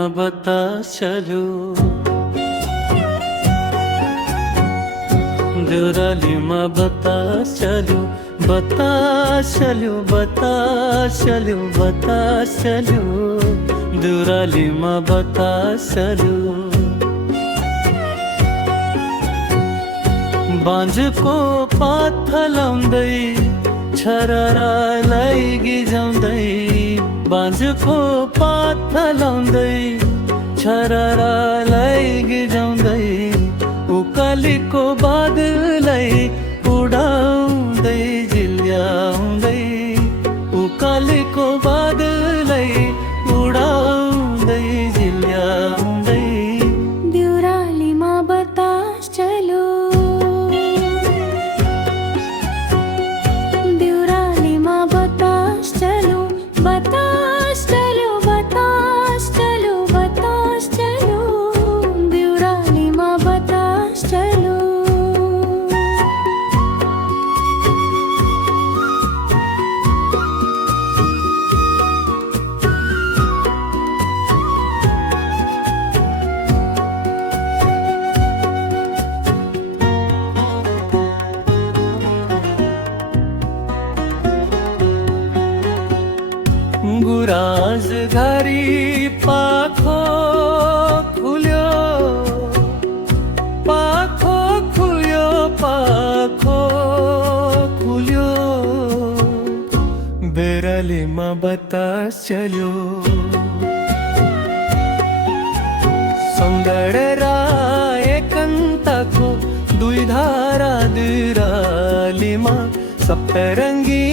माँ बता चलो, देवराली माँ बता चलो, बता चलो, बता चलो, बता चलो, देवराली माँ बता चलो। बाँझको पात लाउँदै छरारालाई गिजाउँदै, बाँझको पात लाउँदै छरारालाई गिजाउँदै, उकालीको बादलाई उडाउँदै जिल्याउँदै, उकालीको बादलाई उडाउँदै जिल्याउँदै। देवरालीमा बतास चलो, देवरालीमा बतास चलो, बतास चलो, बतास चलो, बतास चलो, देवरालीमा बतास चलो। गुराँस घरी पाखो खुल्यो, पाखो खुल्यो, पाखो खुल्यो, बेरालीमा बतास चल्यो। सौन्दर्य एकान्तको दुई धारा देवरालीमा, सप्तरङ्गी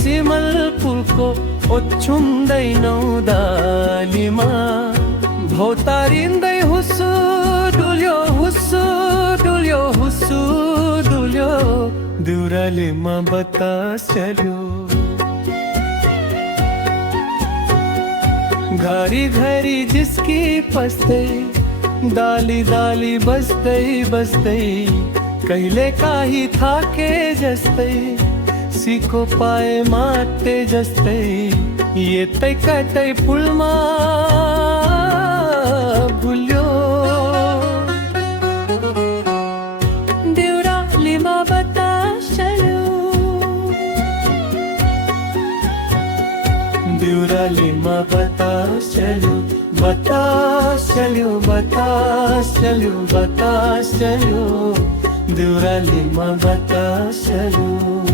सिमल फुलको ओछ्युन्दै नौदालीमा, भौतारिँदै हुस्सु डुल्यो, हुस्सु डुल्यो, हुस्सु डुल्यो, देवरालीमा बतास चल्यो। घरी घरी जिस्की पस्दै, दाली दाली बस्दै बस्दै, कहिले काहीँ थाके जस्तै, सिको पाए माटे जस्तै, यतै कतै पुलमा भुल्यो। देवरालीमा बतास चलो, देवरालीमा बतास चल्यो, बतास चल्यो, बतास चल्यो, बतास चल्यो, देवरालीमा बतास चल्यो।